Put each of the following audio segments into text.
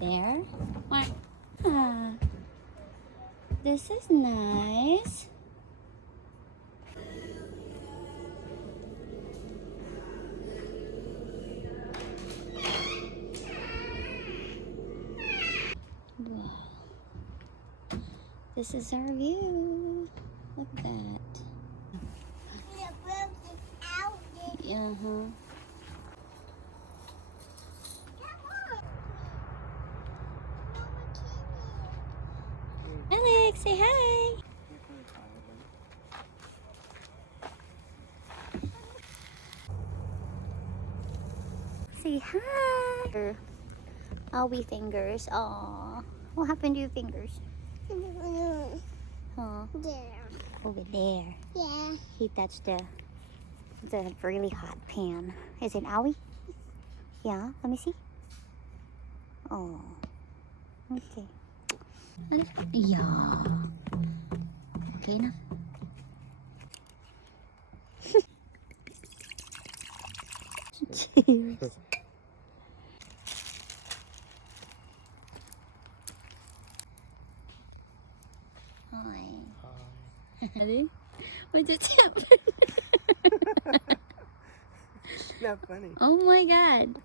there. What? Ah, this is nice. Wow. This is our view. Look at that. Uh-huh. Alex, say hi. Say hi. Owie fingers. Aw. What happened to your fingers? Huh? There. Over there. Yeah. He touched the really hot pan. Is it owie? Yeah. Let me see. Oh. Okay. Yeah. Okay na. Cheers. Hi. Ready? What's your tip? Not funny. Oh my god.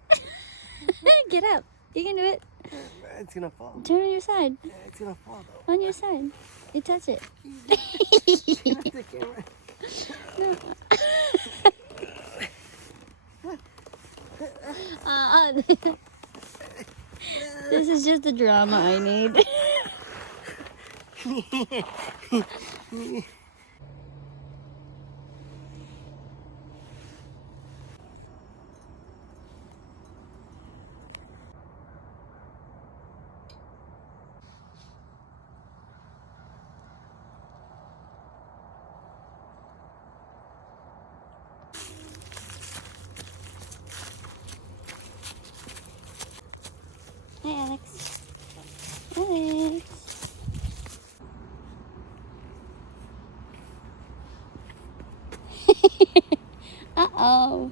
Get up. You can do it. It's gonna fall. Turn on your side. Yeah, it's gonna fall though. On your side. You touch it. Get off the camera. This is just the drama I need. Hi, Alex. Alex. Uh-oh.